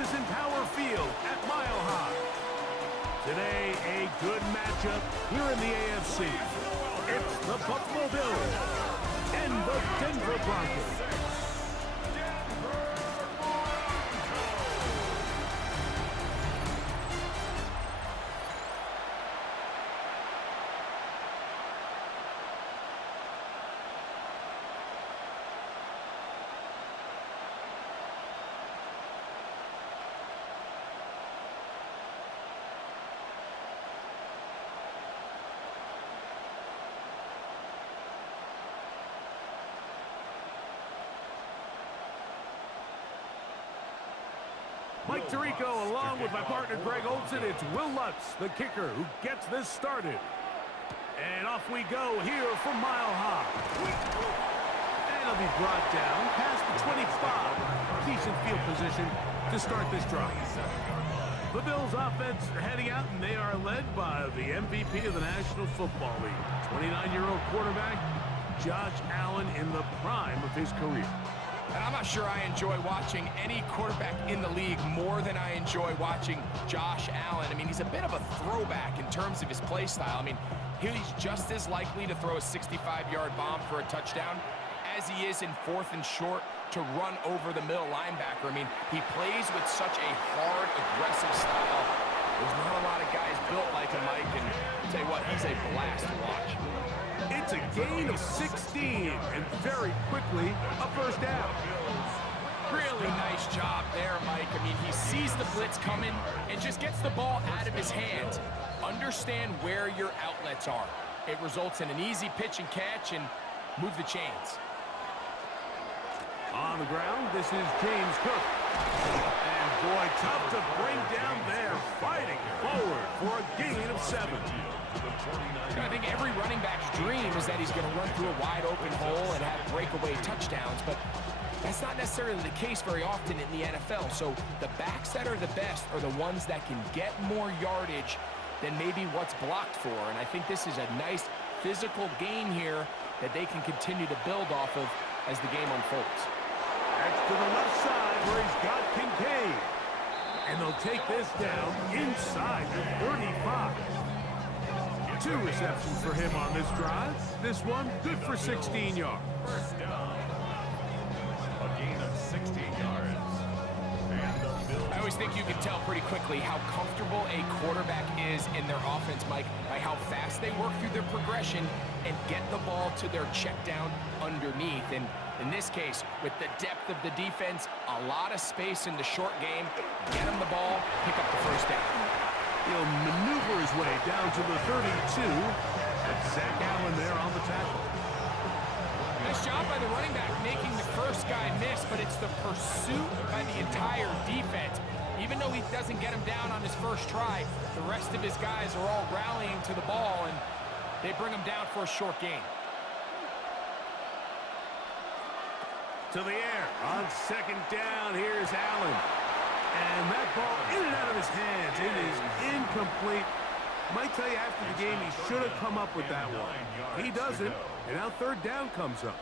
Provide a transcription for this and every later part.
is in Power Field at Mile High. Today, a good matchup here in the AFC. It's the Buffalo Bills and the Denver Broncos. Mike Tirico along with my partner Greg Olson. It's Will Lutz, the kicker, who gets this started. And off we go here from Mile High. And it'll be brought down past the 25. Decent field position to start this drive. The Bills offense heading out, and they are led by the MVP of the National Football League, 29-year-old quarterback Josh Allen in the prime of his career. And I'm not sure I enjoy watching any quarterback in the league more than I enjoy watching Josh Allen. I mean, he's a bit of a throwback in terms of his play style. I mean, he's just as likely to throw a 65-yard bomb for a touchdown as he is in 4th and short to run over the middle linebacker. I mean, he plays with such a hard, aggressive style. There's not a lot of guys built like him, Mike, and I'll tell you what, he's a blast to watch. It's a gain of 16, and very quickly, a first down. Really nice job there, Mike. I mean, he sees the blitz coming and just gets the ball out of his hands. Understand where your outlets are. It results in an easy pitch and catch and move the chains. On the ground, this is James Cook. And boy, tough to bring down there, fighting forward for a gain of 7. I think every running back's dream is that he's going to run through a wide open hole and have breakaway touchdowns, but that's not necessarily the case very often in the NFL. So the backs that are the best are the ones that can get more yardage than maybe what's blocked for. And I think this is a nice physical gain here that they can continue to build off of as the game unfolds. That's to the left side where he's got Kincaid. And they'll take this down inside the 35. 2 receptions for him on this drive. This one good for 16 yards. First down. A gain of 16 yards. And the Bills. I always think you can tell pretty quickly how comfortable a quarterback is in their offense, Mike, by how fast they work through their progression and get the ball to their check down underneath. And in this case, with the depth of the defense, a lot of space in the short game, get him the ball, pick up the first down. He'll maneuver his way down to the 32. That's Zach Allen there on the tackle. Nice job by the running back making the first guy miss, but it's the pursuit by the entire defense. Even though he doesn't get him down on his first try, the rest of his guys are all rallying to the ball, and they bring him down for a short gain. To the air on second down. Here's Allen. And that ball in and out of his hands. It is incomplete. Might tell you after the game he should have come up with that one. He doesn't, and now third down comes up.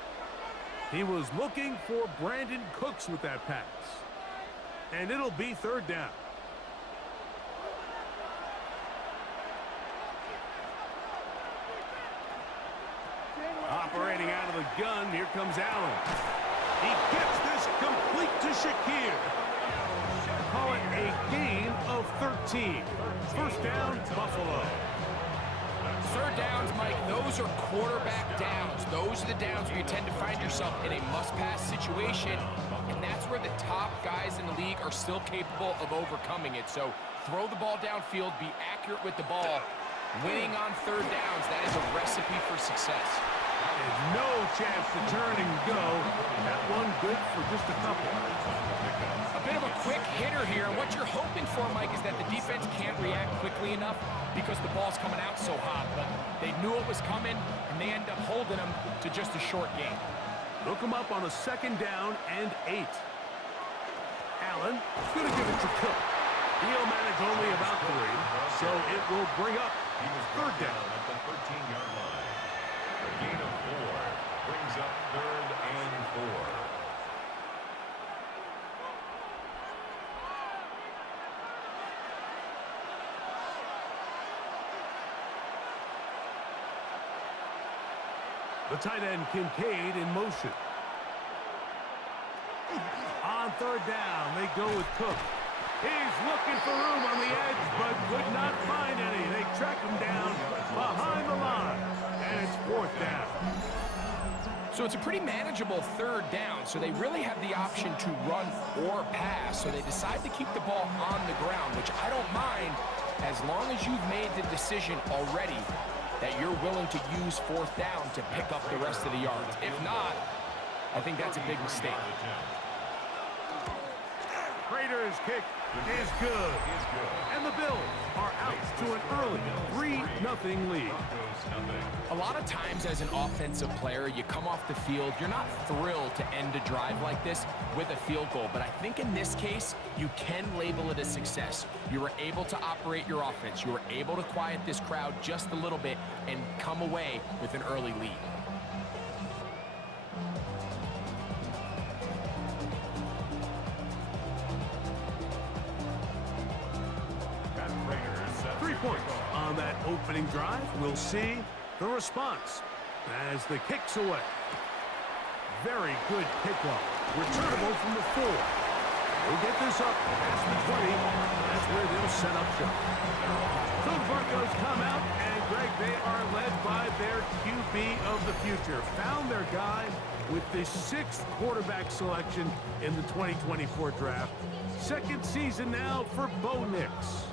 He was looking for Brandon Cooks with that pass. And it'll be third down. Operating out of the gun, here comes Allen. He gets this complete to Shakir. Call it a gain of 13. First down, Buffalo. Third downs, Mike, those are quarterback downs. Those are the downs where you tend to find yourself in a must-pass situation, and that's where the top guys in the league are still capable of overcoming it. So throw the ball downfield, be accurate with the ball. Winning on third downs, that is a recipe for success. And no chance to turn and go. That one good for just a couple. A bit of a quick hitter here. What you're hoping for, Mike, is that the defense can't react quickly enough because the ball's coming out so hot. But they knew it was coming, and they end up holding them to just a short gain. Look him up on a second down and 8. Allen going to give it to Cook. He'll manage only about 3, so it will bring up third down at the 13-yard line. A gain of 4 brings up 3rd and 4. The tight end Kincaid in motion. On third down, they go with Cook. He's looking for room on the edge, but could not find any. They track him down behind the line, and it's fourth down. So it's a pretty manageable third down, so they really have the option to run or pass, so they decide to keep the ball on the ground, which I don't mind as long as you've made the decision already that you're willing to use fourth down to pick up the rest of the yards. If not, I think that's a big mistake. Raiders' kick is good. And the Bills are out to an early 3-0 lead. A lot of times as an offensive player, you come off the field, you're not thrilled to end a drive like this with a field goal. But I think in this case, you can label it a success. You were able to operate your offense. You were able to quiet this crowd just a little bit and come away with an early lead. Points on that opening drive. We'll see the response as the kick's away. Very good kickoff. Returnable from the 4. They'll get this up past the 20. That's where they'll set up shop. So the Broncos come out, and Greg, they are led by their QB of the future. Found their guy with the 6th quarterback selection in the 2024 draft. Second season now for Bo Nix.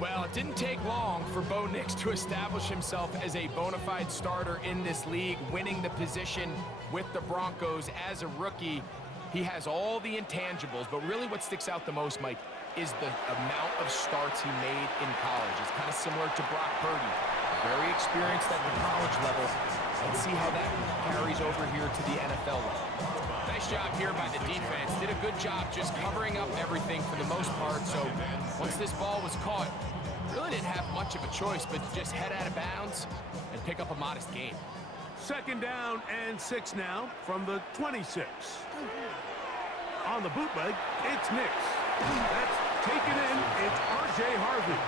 Well, it didn't take long for Bo Nix to establish himself as a bona fide starter in this league, winning the position with the Broncos as a rookie. He has all the intangibles, but really what sticks out the most, Mike, is the amount of starts he made in college. It's kind of similar to Brock Purdy. Very experienced at the college level. Let's see how that carries over here to the NFL level. Nice job here by the defense. Did a good job just covering up everything for the most part. So once this ball was caught, really didn't have much of a choice but to just head out of bounds and pick up a modest gain. Second down and 6 now from the 26. On the bootleg, it's Nix. That's taken in. It's R.J. Harvey.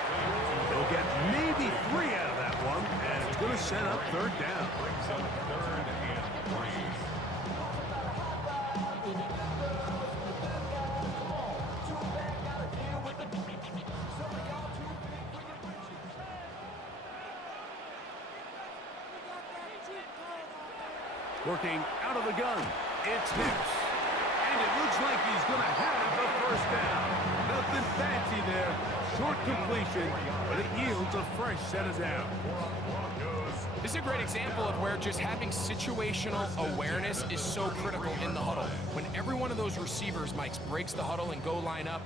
They'll get maybe 3 out of that one, and it's going to set up third down. Working out of the gun, it's Nix. And it looks like he's going to have the first down. Nothing fancy there. Short completion, but it yields a fresh set of downs. This is a great example of where just having situational awareness is so critical in the huddle. When every one of those receivers, Mike, breaks the huddle and go line up,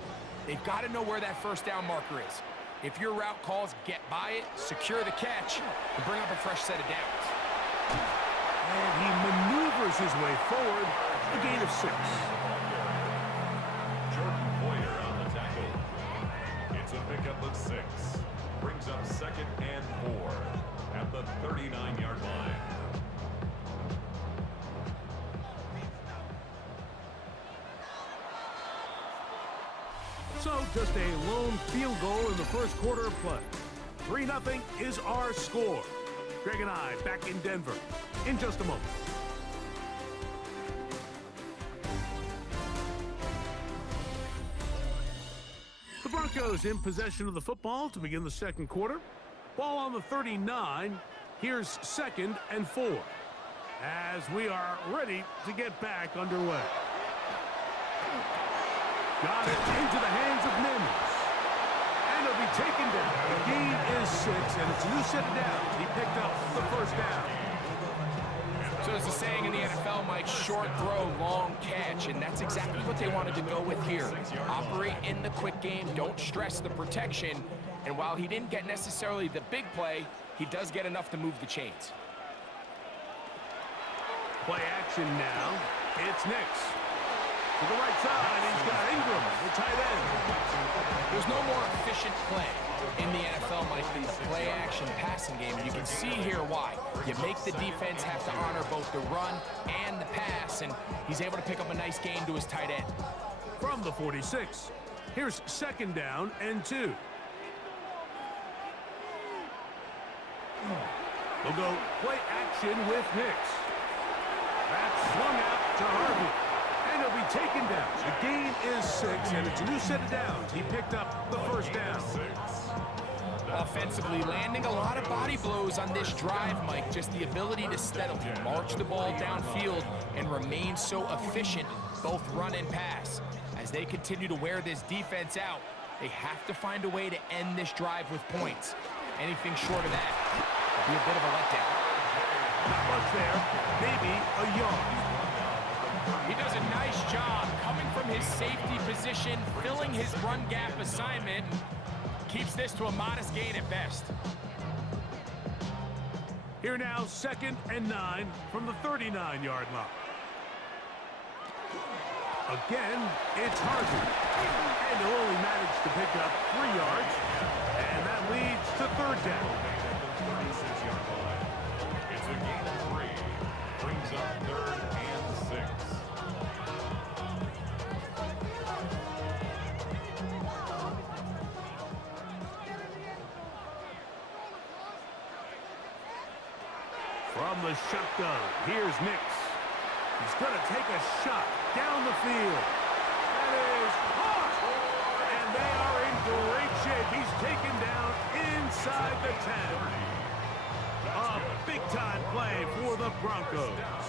they've got to know where that first down marker is. If your route calls, get by it, secure the catch, and bring up a fresh set of downs. And he maneuvers his way forward, a gain of 6. Jordan Poyer on the tackle. It's a pickup of 6. Brings up 2nd and 4 at the 39-yard line. So just a lone field goal in the first quarter of play. 3-0 is our score. Greg and I back in Denver in just a moment. The Broncos in possession of the football to begin the second quarter. Ball on the 39. Here's 2nd and 4 as we are ready to get back underway. Got it into the hands of Mims. And it'll be taken down. The gain is 6, and it's a new set of downs. He picked up the first down. So there's a saying in the NFL, Mike, short throw, long catch, and that's exactly what they wanted to go with here. Operate in the quick game, don't stress the protection, and while he didn't get necessarily the big play, he does get enough to move the chains. Play action now. It's Nix. To the right side, he's got Ingram, the tight end. There's no more efficient play in the NFL, Mike, than the play-action passing game. You can see here why. You make the defense have to honor both the run and the pass, and he's able to pick up a nice gain to his tight end. From the 46, here's 2nd down and 2. They'll go play action with Nix. That's swung out to Harvey. And he'll be taken down. The gain is 6, and it's a new set of downs. He picked up the first down. Offensively, landing a lot of body blows on this drive, Mike. Just the ability to steadily march the ball downfield and remain so efficient, both run and pass. As they continue to wear this defense out, they have to find a way to end this drive with points. Anything short of that would be a bit of a letdown. Not much there. Maybe a yard. He does a nice job coming from his safety position, filling his run gap assignment. Keeps this to a modest gain at best. Here now, 2nd and 9 from the 39-yard line. Again, it's Harvey. And he'll only manage to pick up 3 yards. And that leads to 3rd down. It's a gain of 3. Brings up 3rd and 6. From the shotgun, here's Nix. He's going to take a shot down the field. That is caught. And they are in great shape. He's taken down inside the 10. A big-time play for the Broncos.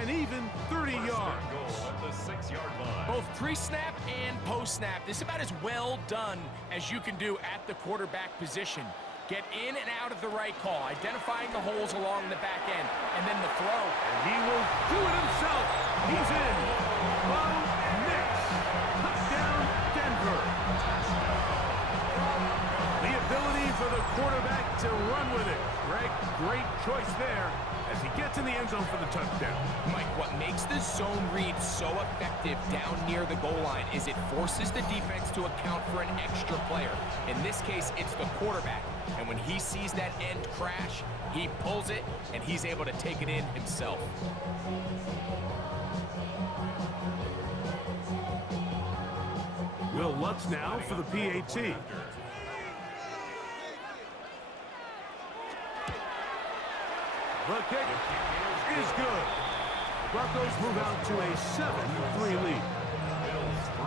And even 30 yards. Both pre-snap and post-snap. This is about as well done as you can do at the quarterback position. Get in and out of the right call, identifying the holes along the back end, and then the throw. And he will do it himself. He's in. Bo Nix. Touchdown, Denver. The ability for the quarterback to run with it. Greg, great choice there as he gets in the end zone for the touchdown. Mike, what makes the zone read so effective down near the goal line is it forces the defense to account for an extra player. In this case, it's the quarterback. And when he sees that end crash, he pulls it, and he's able to take it in himself. Will Lutz now for the PAT. The kick is good. The Broncos move out to a 7-3 lead. Bills 3.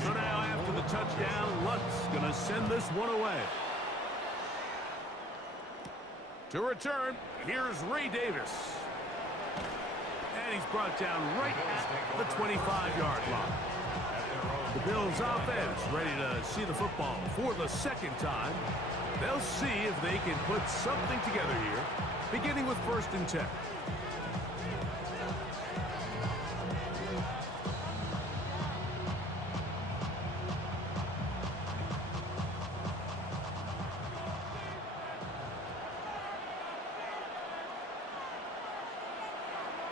So now after the touchdown, Lutz going to send this one away. To return, here's Ray Davis. And he's brought down right at the 25-yard line. The Bills offense ready to see the football for the 2nd time. They'll see if they can put something together here, beginning with 1st and 10.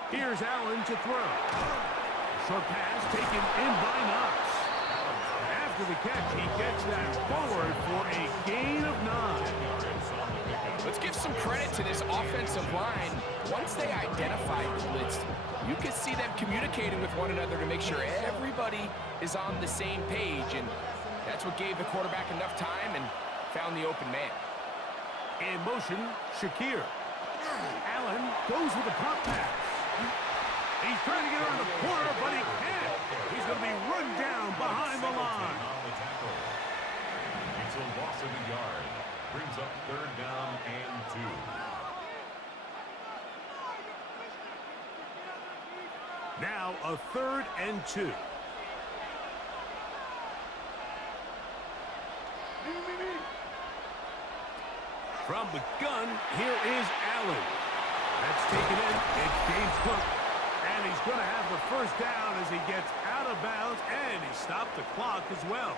Here's Allen to throw. Short pass taken in by Knox. After the catch, he gets that forward for a gain of 9. Let's give some credit to this offensive line. Once they identified the blitz, you could see them communicating with one another to make sure everybody is on the same page, and that's what gave the quarterback enough time and found the open man. In motion, Shakir. Allen goes with a pop pass. He's trying to get around the corner, but he can't. He's going to be run down behind the line. It's a loss of a yard. Brings up 3rd down and 2. Now a 3rd and 2. From the gun, here is Allen. That's taken in. It gains Cook. And he's going to have the 1st down as he gets out of bounds, and he stopped the clock as well.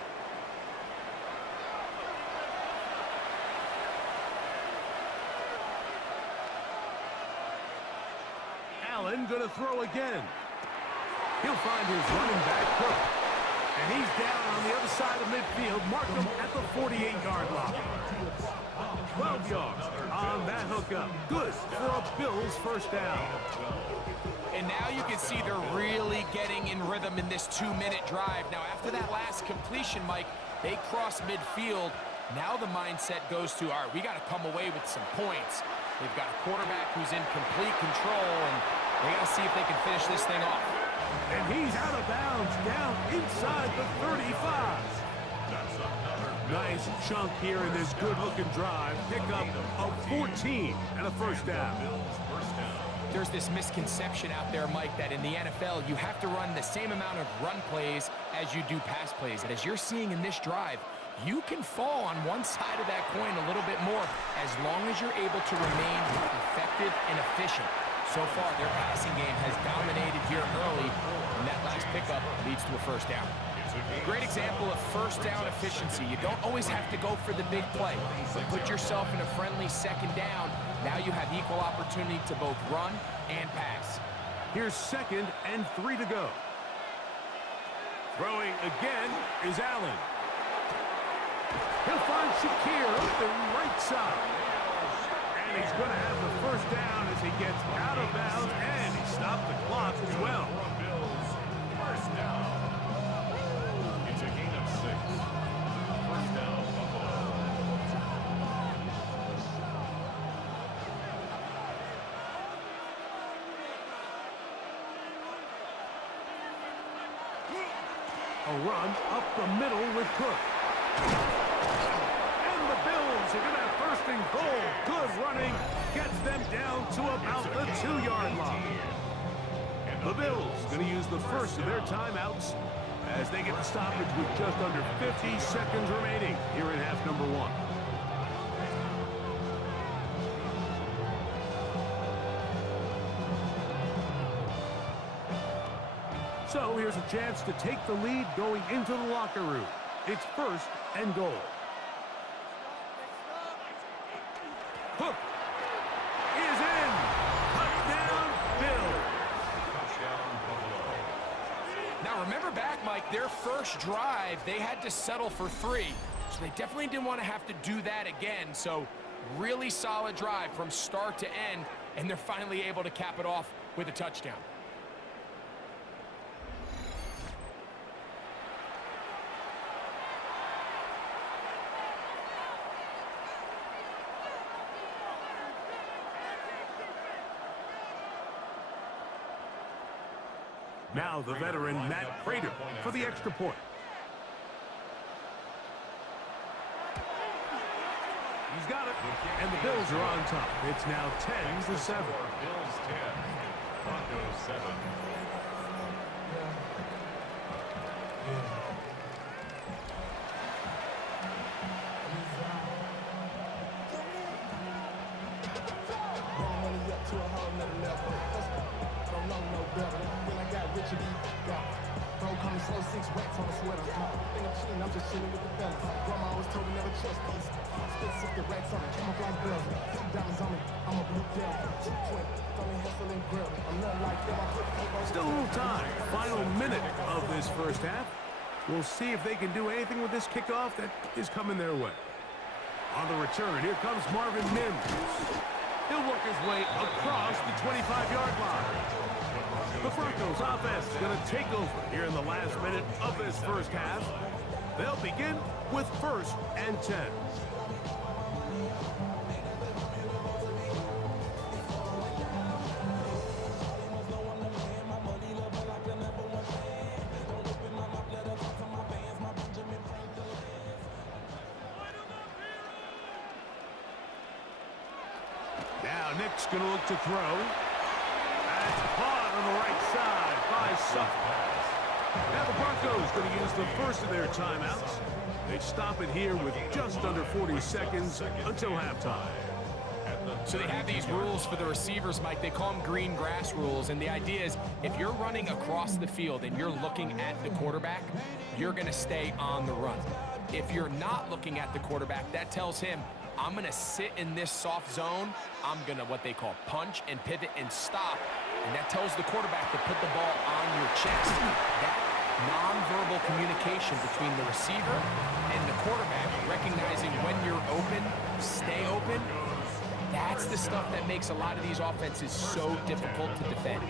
Allen going to throw again. He'll find his running back, Cook. And he's down on the other side of midfield. Mark him at the 48-yard line. 12 yards on that hookup. Good for a Bills first down. And now you can see they're really getting in rhythm in this 2-minute drive. Now, after that last completion, Mike, they cross midfield. Now the mindset goes to, all right, we got to come away with some points. They've got a quarterback who's in complete control, and they got to see if they can finish this thing off. And he's out of bounds, down inside the 35. Nice chunk here in this good-looking drive. Pick up of 14 and a first down. There's this misconception out there, Mike, that in the NFL, you have to run the same amount of run plays as you do pass plays. And as you're seeing in this drive, you can fall on one side of that coin a little bit more as long as you're able to remain effective and efficient. So far, their passing game has dominated here early, and that last pickup leads to a first down. Great example of first down efficiency. You don't always have to go for the big play, but put yourself in a friendly second down. Now you have equal opportunity to both run and pass. Here's 2nd and 3 to go. Throwing again is Allen. He'll find Shakir up the right side. And he's going to have the first down as he gets out of bounds, and he stopped the clock as well. First down. It's a gain of 6. First down, Buffalo. A run up the middle with Cook. And the Bills are going to have first and goal. Good running. Gets them down to about the 2-yard line. The Bills going to use the first of their timeouts as they get the stoppage with just under 50 seconds remaining here in half number 1. So here's a chance to take the lead going into the locker room. It's first and goal. Hook is in. Touchdown, Bills. Now remember back, Mike, their first drive, they had to settle for 3. So they definitely didn't want to have to do that again. So really solid drive from start to end, and they're finally able to cap it off with a touchdown. Now the veteran Matt Prater for the extra point. He's got it, and the Bills are on top. It's now 10-7. Bills 10, Broncos 7. Still a little time. Final minute of this first half. We'll see if they can do anything with this kickoff that is coming their way. On the return, here comes Marvin Mims. He'll work his way across the 25-yard line. The Broncos offense is going to take over here in the last minute of this first half. They'll begin with 1st and 10. Now Nick's going to look to throw. That's caught on the right side by Sutton. Now the Broncos going to use the first of their timeouts. They stop it here with just under 40 seconds until halftime. So they have these rules for the receivers, Mike. They call them green grass rules. And the idea is if you're running across the field and you're looking at the quarterback, you're going to stay on the run. If you're not looking at the quarterback, that tells him, I'm going to sit in this soft zone. I'm going to what they call punch and pivot and stop. and that tells the quarterback to put the ball on your chest. That nonverbal communication between the receiver and the quarterback, recognizing when you're open, stay open, that's the stuff that makes a lot of these offenses so difficult to defend.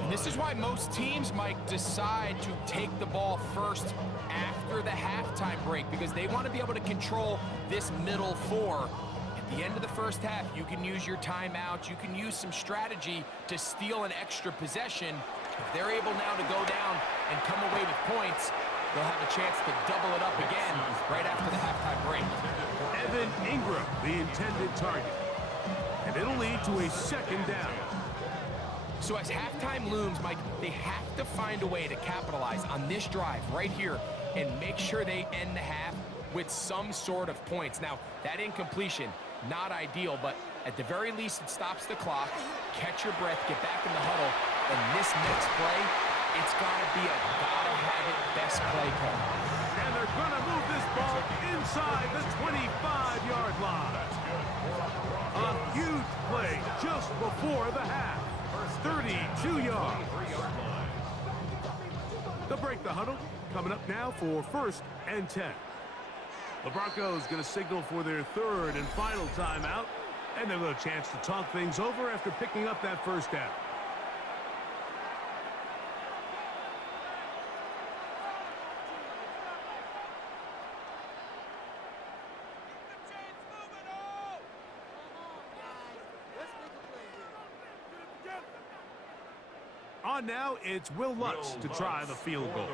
And this is why most teams, Mike, decide to take the ball first after the halftime break, because they want to be able to control this middle four. At the end of the first half, you can use your timeouts, you can use some strategy to steal an extra possession. If they're able now to go down and come away with points, they'll have a chance to double it up again right after the halftime break. Evan Ingram, the intended target. And it'll lead to a second down. So as halftime looms, Mike, they have to find a way to capitalize on this drive right here and make sure they end the half with some sort of points. Now, that incompletion, not ideal, but at the very least, it stops the clock. Catch your breath, get back in the huddle, and this next play, it's gotta be a gotta-have-it best play call. And they're gonna move this ball inside the 25-yard line. A huge play just before the half. 32 yards. They'll break the huddle. Coming up now for 1st and 10. The Broncos going to signal for their 3rd and final timeout. And they'll have a chance to talk things over after picking up that first down. On now, it's Will Lutz to try the field goal.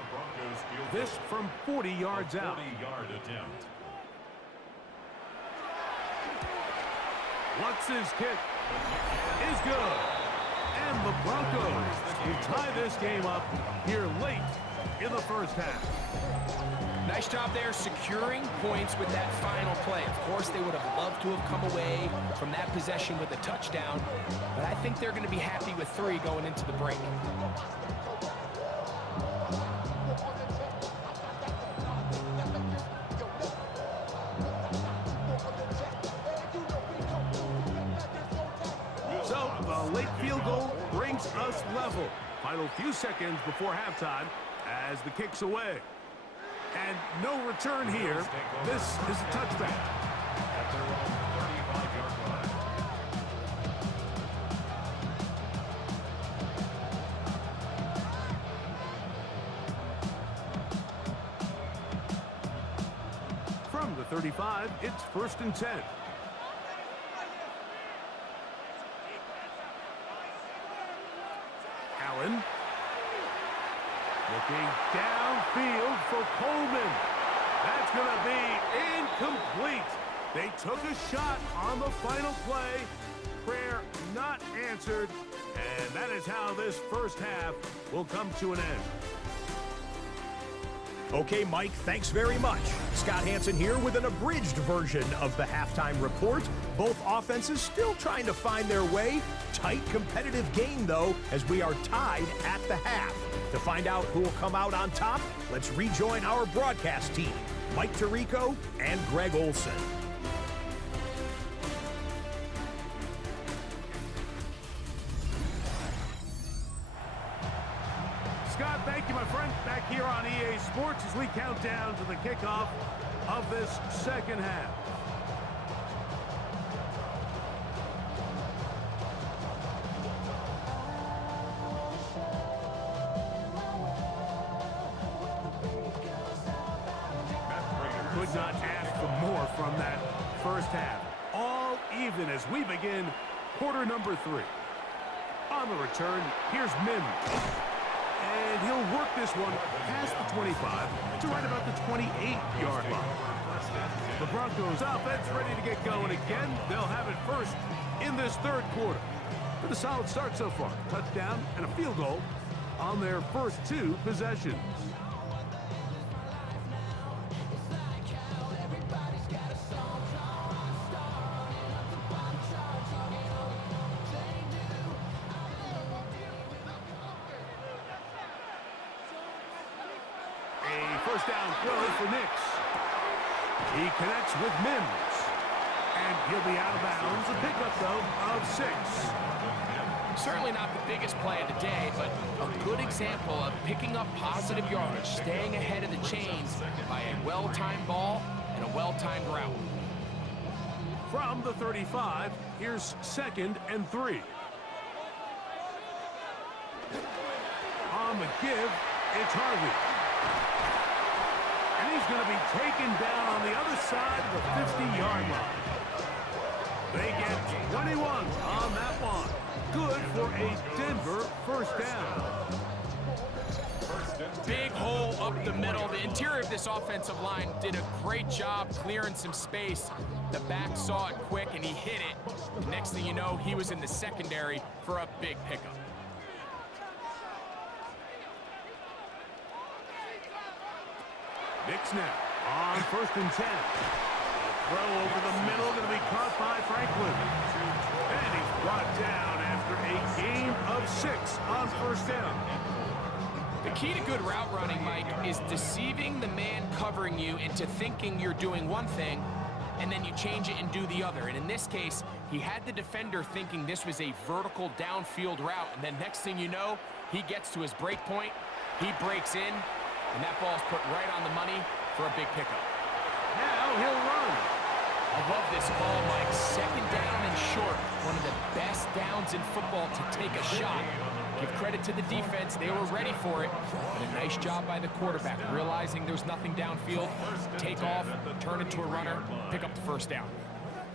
This from 40 yards out. 40-yard attempt. Lutz's kick is good. And the Broncos will tie this game up here late in the first half. Nice job there securing points with that final play. Of course, they would have loved to have come away from that possession with a touchdown, but I think they're going to be happy with 3 going into the break. So, the late field goal brings us level. Final few seconds before halftime as the kick's away. And no return here. This is a touchback. At their own 35-yard line. From the 35, it's 1st and 10. Allen. Looking downfield for Coleman. That's going to be incomplete. They took a shot on the final play. Prayer not answered. And that is how this first half will come to an end. Okay, Mike, thanks very much. Scott Hansen here with an abridged version of the halftime report. Both offenses still trying to find their way. Tight, competitive game, though, as we are tied at the half. To find out who will come out on top, let's rejoin our broadcast team, Mike Tirico and Greg Olson. Scott, thank you, my friend. Back here on EA Sports as we count down to the kickoff of this second half. Could not ask for more from that first half. All even as we begin quarter number 3. On the return, here's Mims. And he'll work this one past the 25 to right about the 28-yard line. The Broncos offense ready to get going again. They'll have it first in this third quarter. With a solid start so far. Touchdown and a field goal on their first 2 possessions. First down throw for Nix. He connects with Mims. And he'll be out of bounds. A pickup, though, of 6. Certainly not the biggest play of the day, but a good example of picking up positive yardage, staying ahead of the chains by a well-timed ball and a well-timed route. From the 35, here's 2nd and 3. On the give, it's Harvey. And he's going to be taken down on the other side of the 50-yard line. They get 21 on that one. Good for a Denver first down. Big hole up the middle. The interior of this offensive line did a great job clearing some space. The back saw it quick, and he hit it. Next thing you know, he was in the secondary for a big pickup. Nick snap on 1st and 10. Throw over the middle, going to be caught by Franklin. And he's brought down after a gain of 6 on 1st down. The key to good route running, Mike, is deceiving the man covering you into thinking you're doing one thing, and then you change it and do the other. And in this case, he had the defender thinking this was a vertical downfield route, and then next thing you know, he gets to his break point, he breaks in, and that ball's put right on the money for a big pickup. Now he'll run. I love this call, Mike. 2nd down and short. One of the best downs in football to take a shot. Give credit to the defense. They were ready for it. But a nice job by the quarterback, realizing there's nothing downfield. Take off, turn it to a runner, pick up the 1st down.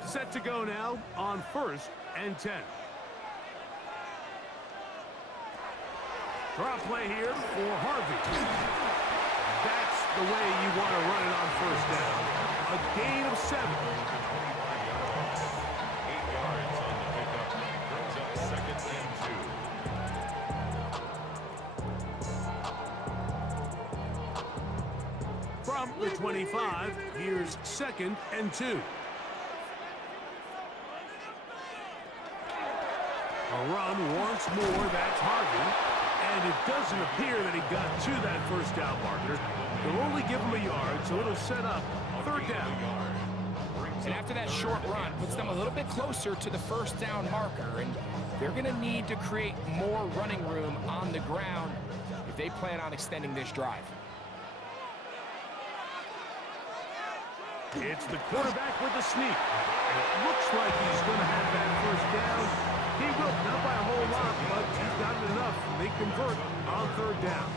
Set to go now on 1st and 10. Drop play here for Harvey. That's the way you want to run it on 1st down. A gain of 7. 8 yards on the pickup. Brings up 2nd and 2. From the 25, here's 2nd and 2. A run once more, that's Harvey. And it doesn't appear that he got to that 1st down marker. They'll only give him a yard, so it'll set up 3rd down. And after that short run, puts them a little bit closer to the 1st down marker. And they're going to need to create more running room on the ground if they plan on extending this drive. It's the quarterback with the sneak. And it looks like he's going to have that 1st down. He will, not by a whole lot, but he's got enough. They convert on 3rd down.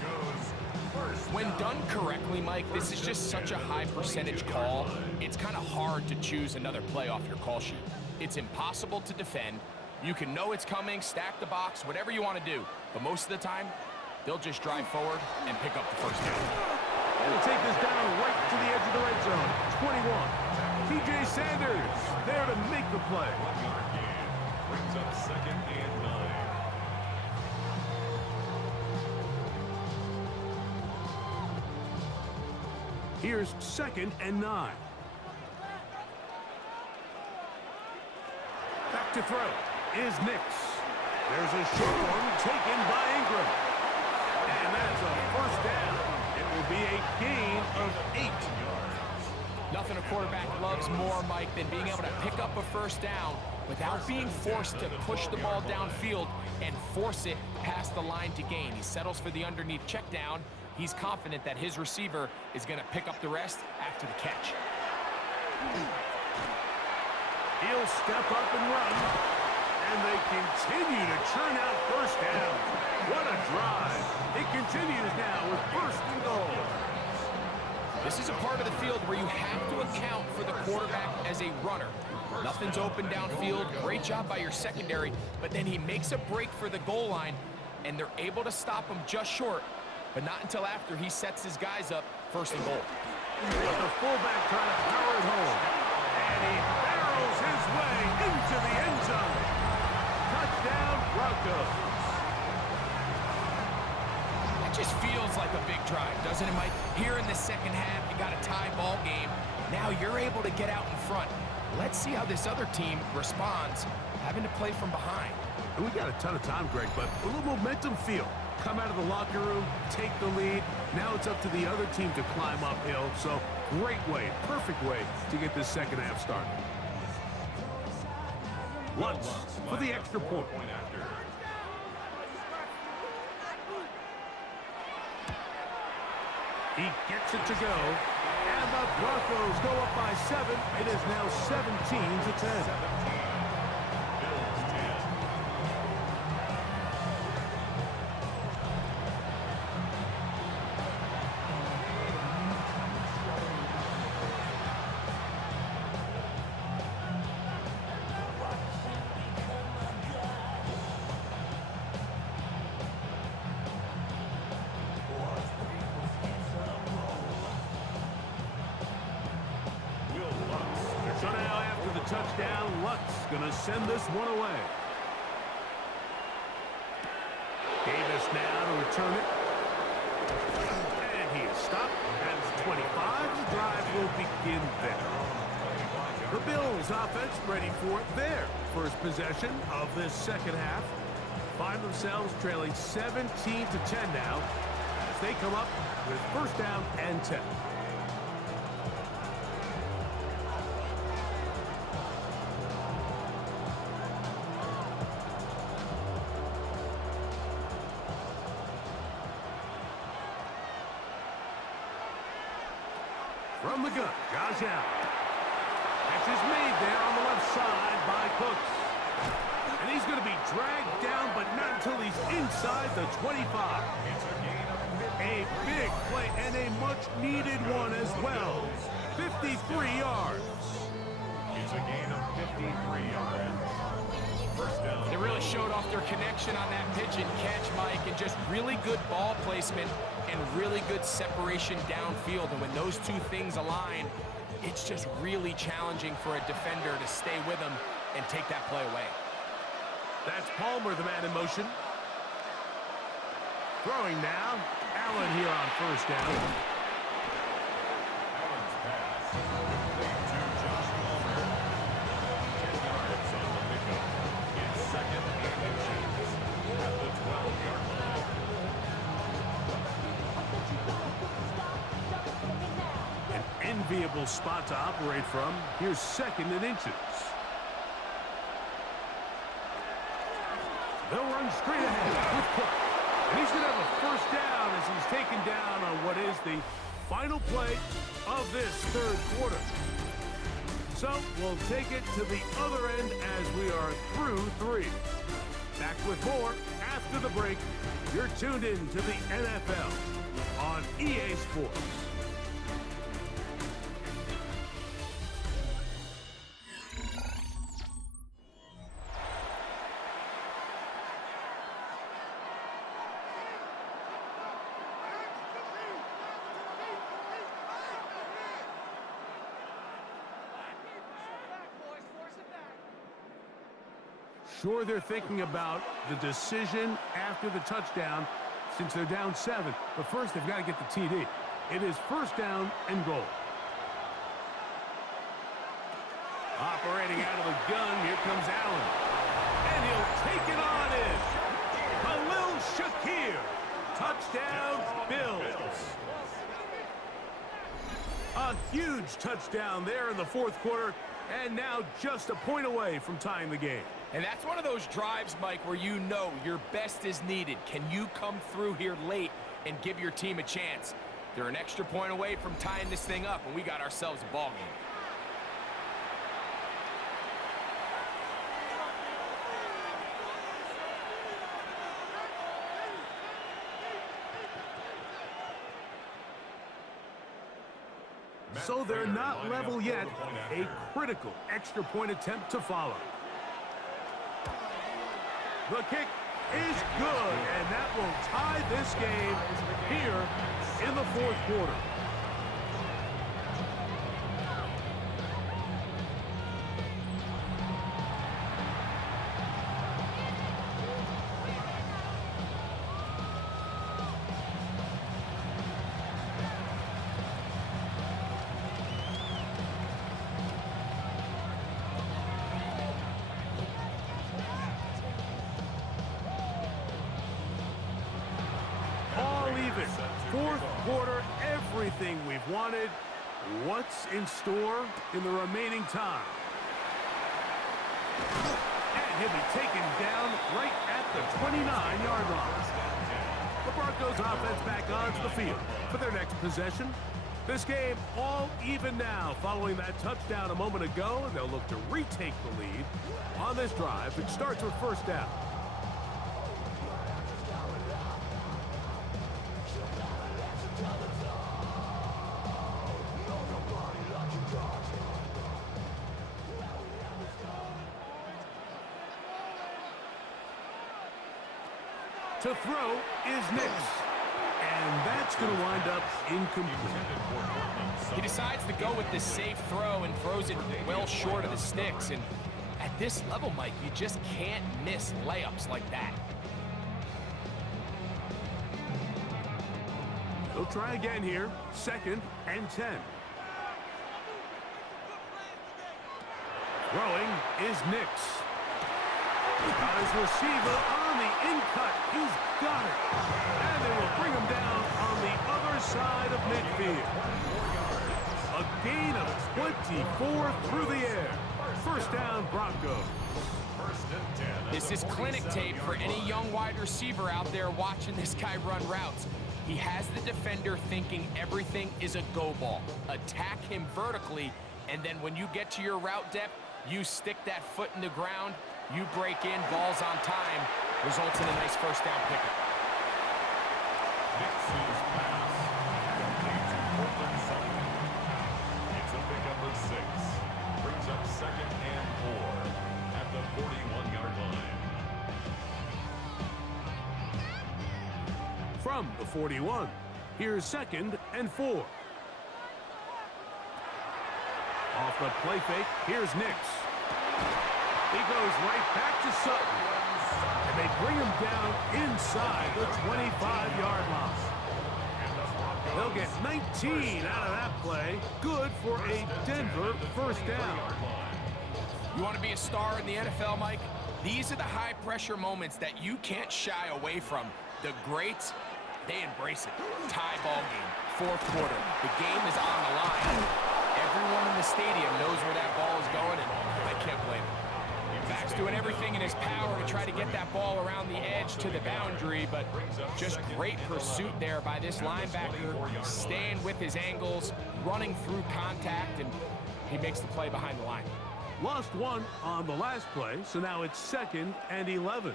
When done correctly, Mike, this is just such a high percentage call. It's kind of hard to choose another play off your call sheet. It's impossible to defend. You can know it's coming, stack the box, whatever you want to do. But most of the time, they'll just drive forward and pick up the 1st down. And they'll take this down right to the edge of the red zone. 21. T.J. Sanders there to make the play. Brings up 2nd and 9. Here's 2nd and 9. Back to throw is Nix. There's a short one taken by Ingram. And that's a 1st down. It will be a gain of 8. Nothing a quarterback loves more, Mike, than being able to pick up a 1st down without being forced to push the ball downfield and force it past the line to gain. He settles for the underneath check down. He's confident that his receiver is going to pick up the rest after the catch. He'll step up and run. And they continue to churn out 1st down. What a drive. It continues now with 1st and goal. This is a part of the field where you have to account for the quarterback as a runner. Nothing's open downfield. Great job by your secondary, but then he makes a break for the goal line, and they're able to stop him just short, but not until after he sets his guys up 1st and goal. With the fullback trying to power it home. And he barrels his way into the end zone. Touchdown, Broncos. That just feels like a big drive, doesn't it, Mike? Here in the 2nd half, you got a tie ball game. Now you're able to get out in front. Let's see how this other team responds, having to play from behind. And we got a ton of time, Greg, but a little momentum feel. Come out of the locker room, take the lead. Now it's up to the other team to climb uphill. So great way, perfect way to get this 2nd half started. Lutz for the extra point. He gets it to go. And the Broncos go up by 7. It is now 17-10. So now after the touchdown, Lutz gonna send this one away. Davis now to return it. And he is stopped at 25. The drive will begin there. The Bills offense ready for their first possession of this second half. Find themselves trailing 17-10 now as they come up with first down and 10. From the gun, Josh Allen. Catch is made there on the left side by Cooks. And he's going to be dragged down, but not until he's inside the 25. A big play and a much-needed one as well. 53 yards. It's a gain of 53 yards. First down. They really showed off their connection on that pitch and catch, Mike, and just really good ball placement and really good separation downfield. And when those two things align, it's just really challenging for a defender to stay with them and take that play away. That's Palmer, the man in motion. Throwing now. Allen here on first down. Allen's pass. Complete to Josh Palmer. 10 yards on the pickup. It's second and inches at the 12-yard line. An enviable spot to operate from. Here's second and inches. They'll run straight ahead with Cook. And he's going to have a first down as he's taken down on what is the final play of this third quarter. So we'll take it to the other end as we are through 3. Back with more after the break. You're tuned in to the NFL on EA Sports. Sure, they're thinking about the decision after the touchdown since they're down 7. But first, they've got to get the TD. It is first down and goal. Operating out of the gun, here comes Allen. And he'll take it on in. Khalil Shakir. Touchdown, Bills. A huge touchdown there in the fourth quarter. And now just a point away from tying the game. And that's one of those drives, Mike, where you know your best is needed. Can you come through here late and give your team a chance? They're an extra point away from tying this thing up, and we got ourselves a ball game. So they're not level yet. A critical extra point attempt to follow. The kick is good, and that will tie this game here in the fourth quarter. Fourth quarter, everything we've wanted. What's in store in the remaining time? And he'll be taken down right at the 29-yard line. The Broncos offense back onto the field for their next possession. This game all even now following that touchdown a moment ago, and they'll look to retake the lead on this drive. It starts with first down. To throw is Nix. And that's going to wind up incomplete. He decides to go with the safe throw and throws it well short of the sticks. And at this level, Mike, you just can't miss layups like that. They'll try again here. 2nd and 10. Throwing is Nix. Got his receiver on the in-cut. He's got it. And they will bring him down on the other side of midfield. A gain of 24 through the air. First down, Broncos. This is clinic tape for any young wide receiver out there watching this guy run routes. He has the defender thinking everything is a go ball. Attack him vertically, and then when you get to your route depth, you stick that foot in the ground, you break in, balls on time, results in a nice first down pickup. Nix's pass complete to Portland Sutton. It's a pickup of 6. Brings up 2nd and 4 at the 41-yard line. From the 41, here's 2nd and 4. Off the play fake, here's Nix. He goes right back to Sutton. And they bring him down inside the 25-yard line. They'll get 19 out of that play. Good for a Denver first down. You want to be a star in the NFL, Mike? These are the high-pressure moments that you can't shy away from. The greats, they embrace it. Tie ball game, 4th quarter. The game is on the line. Everyone in the stadium knows where that ball is going, and I can't blame him. Max doing everything in his power to try to get that ball around the edge to the boundary, but just great pursuit there by this linebacker, staying with his angles, running through contact, and he makes the play behind the line. Lost one on the last play, so now it's 2nd and 11.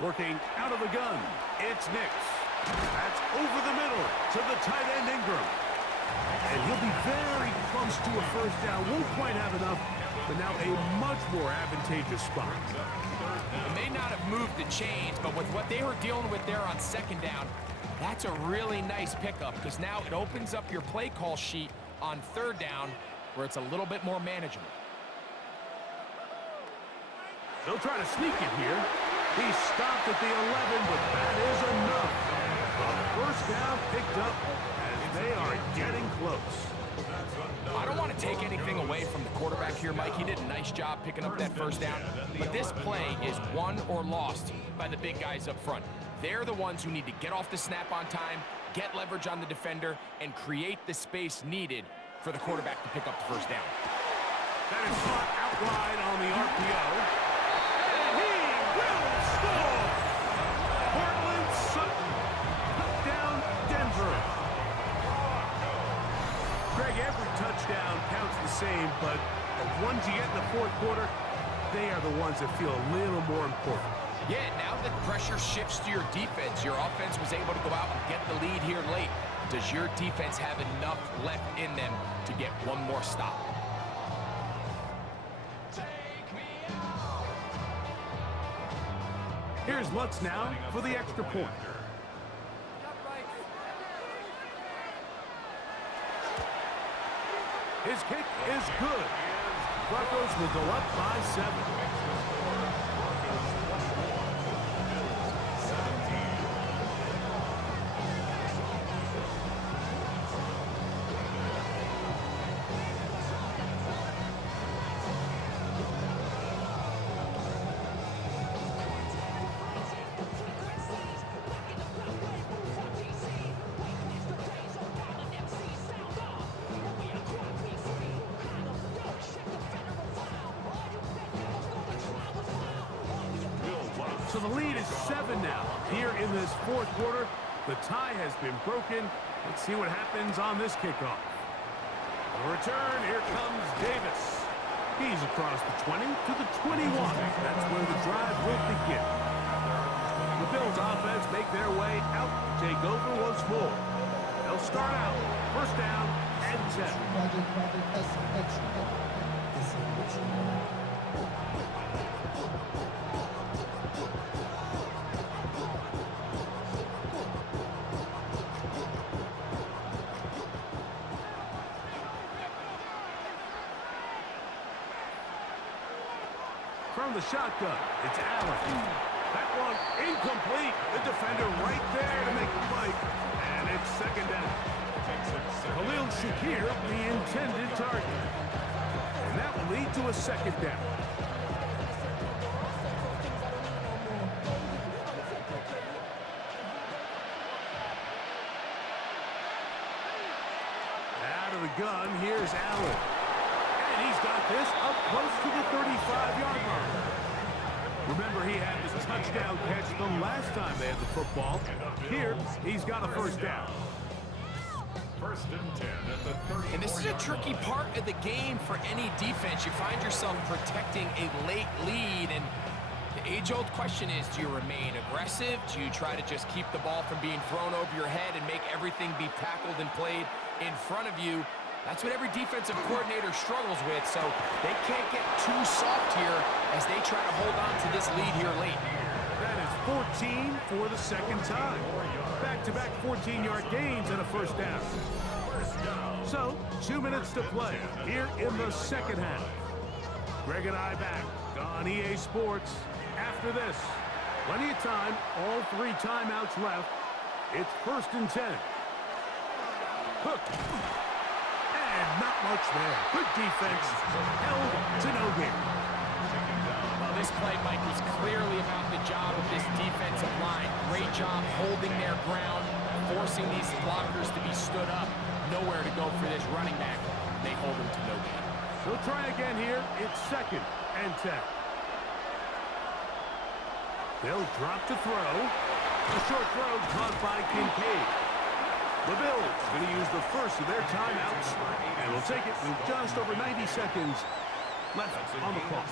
Working out of the gun, it's Nix. That's over the middle to the tight end Ingram. And he'll be very close to a first down. Won't quite have enough, but now a much more advantageous spot. It may not have moved the chains, but with what they were dealing with there on 2nd down, that's a really nice pickup because now it opens up your play call sheet on 3rd down where it's a little bit more manageable. They'll try to sneak it here. He stopped at the 11, but that is enough. A first down picked up as they are getting close. I don't want to take anything away from the quarterback here, Mike. He did a nice job picking up that first down. But this play is won or lost by the big guys up front. They're the ones who need to get off the snap on time, get leverage on the defender, and create the space needed for the quarterback to pick up the first down. That is caught out wide on the RPO. And he will score! Portland Sutton. Touchdown, Denver. Greg, every touchdown counts the same, but the ones you get in the 4th quarter, they are the ones that feel a little more important. Yeah, now that pressure shifts to your defense, your offense was able to go out and get the lead here late. Does your defense have enough left in them to get one more stop? Here's Lutz now for the extra point. His kick is good. Broncos will go up by 7. So the lead is 7 now. Here in this fourth quarter, the tie has been broken. Let's see what happens on this kickoff. The return, here comes Davis. He's across the 20 to the 21. That's where the drive will begin. The Bills offense make their way out to take over once more. They'll start out first down and 10. From the shotgun, it's Allen. That one incomplete. The defender right there to make the play. And it's second down. Khalil Shakir, the intended target. And that will lead to a second down. Out of the gun, here's Allen. And he's got this up close to the 35-yard line. Remember, he had this touchdown catch the last time they had the football. Here, he's got a first down. First and 10 at the 30. And this is a tricky part of the game for any defense. You find yourself protecting a late lead, and the age-old question is, do you remain aggressive? Do you try to just keep the ball from being thrown over your head and make everything be tackled and played in front of you? That's what every defensive coordinator struggles with, so they can't get too soft here as they try to hold on to this lead here late. That is 14 for the second time. Back-to-back 14-yard gains and a first down. So, 2 minutes to play here in the second half. Greg and I back on EA Sports. After this, plenty of time, all 3 timeouts left. It's first and 10. Cook. And not much there. Good defense. Held to no gain. Well, this play, Mike, was clearly about the job of this defensive line. Great job holding their ground, forcing these blockers to be stood up. Nowhere to go for this running back. They hold him to no gain. They'll try again here. It's second and 10. They'll drop to throw. A short throw caught by Kincaid. The Bills going to use the first of their timeouts, and will take it with just over 90 seconds left on the clock.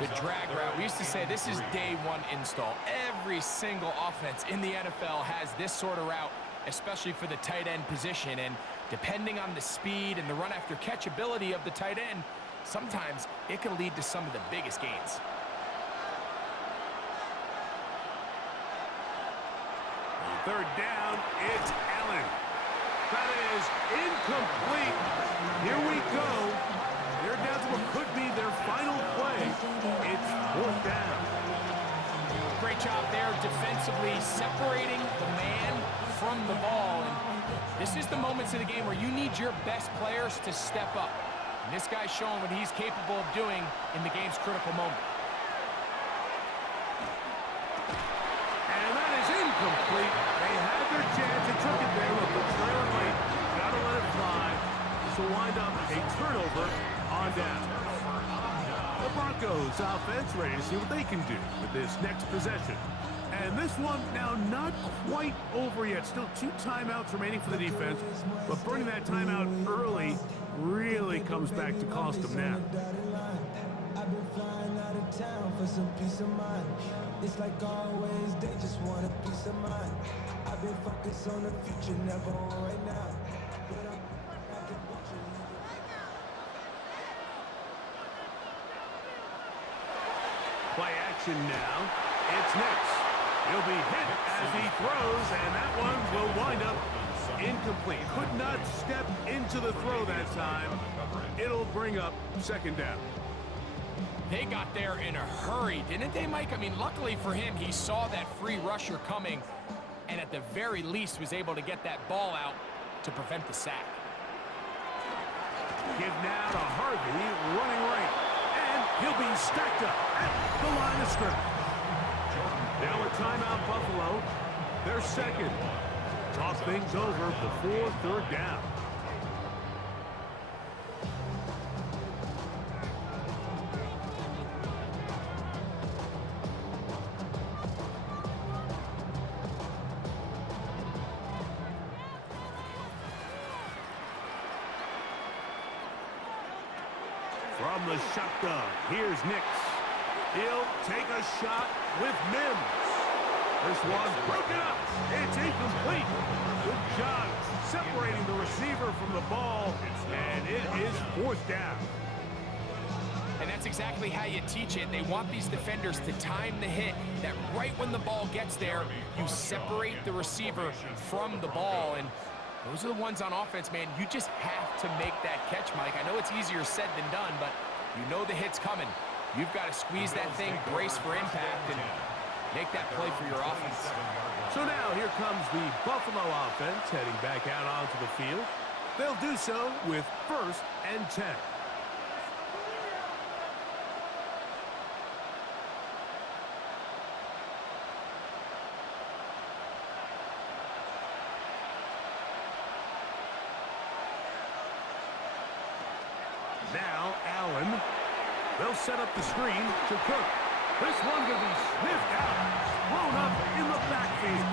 The drag route, we used to say this is day one install. Every single offense in the NFL has this sort of route, especially for the tight end position. And depending on the speed and the run after catch ability of the tight end, sometimes it can lead to some of the biggest gains. Third down, it's Allen. That is incomplete. Here we go. They're down to what could be their final play. It's fourth down. Great job there defensively, separating the man from the ball. And this is the moments of the game where you need your best players to step up. And this guy's showing what he's capable of doing in the game's critical moment. And that is incomplete. They had their chance. They took it there with the trailer late. Got to let it fly. This will wind up a turnover on down. The Broncos offense ready to see what they can do with this next possession. And this one now not quite over yet. Still 2 timeouts remaining for the defense. But burning that timeout early really comes back to cost them now. I've been flying out of town for some peace of mind. It's like always, they just want a peace of mind. I've been focused on the future, never on right now. Play action now. It's next. He'll be hit as he throws, and that one will wind up incomplete. Could not step into the throw that time. It'll bring up second down. They got there in a hurry, didn't they, Mike? I mean, luckily for him, he saw that free rusher coming, and at the very least was able to get that ball out to prevent the sack. Give now to Harvey, running right, and he'll be stacked up at the line of scrimmage. Now a timeout, Buffalo. Their second. Talk things over before third down. from the shotgun. Here's Nix. He'll take a shot with Mims. This one broken up. It's incomplete. Good job separating the receiver from the ball, and it is fourth down. And that's exactly how you teach it. They want these defenders to time the hit, that right when the ball gets there, you separate the receiver from the ball. And those are the ones on offense, man. You just have to make that catch, Mike. I know it's easier said than done, but you know the hit's coming. You've got to squeeze that thing, brace for impact, and make that play for your offense. So now here comes the Buffalo offense heading back out onto the field. They'll do so with 1st and 10. Now Allen. They'll set up the screen to Cook. This one could be sniffed out. Thrown up in the backfield.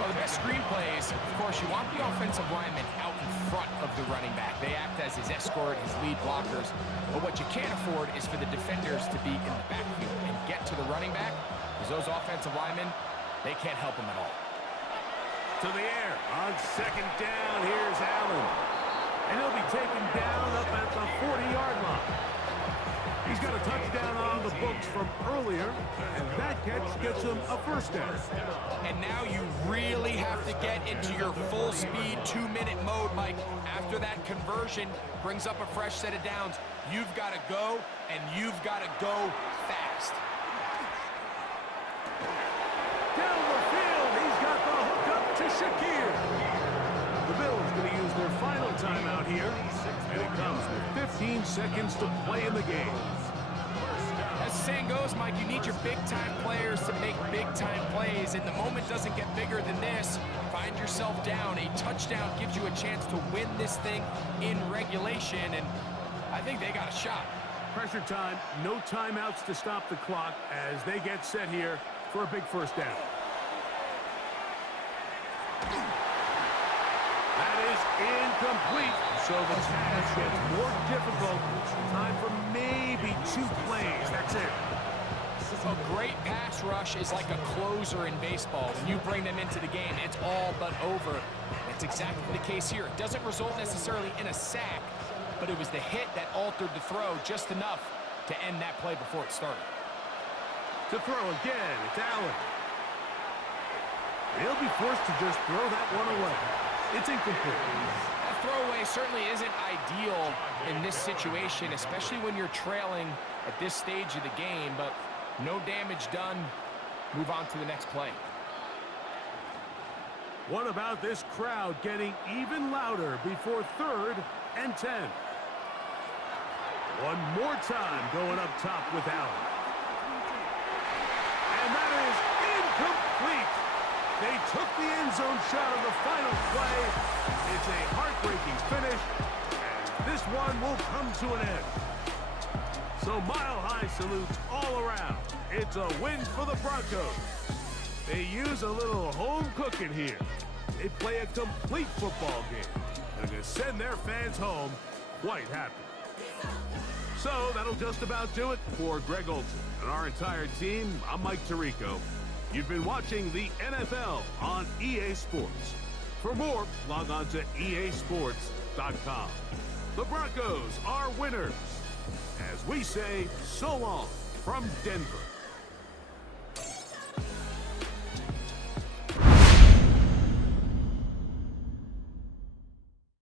Well, the best screen plays, of course, you want the offensive lineman out in front of the running back. They act as his escort, his lead blockers. But what you can't afford is for the defenders to be in the backfield and get to the running back, because those offensive linemen, they can't help him at all. To the air on 2nd down. Here's Allen. And he'll be taken down up at the 40-yard line. He's got a touchdown on the books from earlier, and that catch gets him a 1st down. And now you really have to get into your full-speed 2-minute mode, Mike. After that conversion brings up a fresh set of downs, you've got to go, and you've got to go fast. Down the field, he's got the hook up to Shakir. The Bills going to use their final timeout here, and it comes with 15 seconds to play in the game. As the saying goes, Mike, you need your big-time players to make big-time plays, and the moment doesn't get bigger than this. Find yourself down. A touchdown gives you a chance to win this thing in regulation, and I think they got a shot. Pressure time, no timeouts to stop the clock as they get set here for a big 1st down. That is incomplete, so the task gets more difficult. Time for maybe 2 plays. That's it. A great pass rush is like a closer in baseball. When you bring them into the game, it's all but over. That's exactly the case here. It doesn't result necessarily in a sack, but it was the hit that altered the throw just enough to end that play before it started. To throw again, it's Allen. He'll be forced to just throw that one away. It's incomplete. That throwaway certainly isn't ideal in this situation, especially when you're trailing at this stage of the game, but no damage done. Move on to the next play. What about this crowd getting even louder before 3rd and 10? One more time going up top with Allen. And that is incomplete. They took the end zone shot of the final play. It's a heartbreaking finish, and this one will come to an end. So mile-high salutes all around. It's a win for the Broncos. They use a little home cooking here. They play a complete football game, and are going to send their fans home quite happy. So that'll just about do it for Greg Olsen and our entire team. I'm Mike Tirico. You've been watching the NFL on EA Sports. For more, log on to easports.com. The Broncos are winners. As we say, so long from Denver.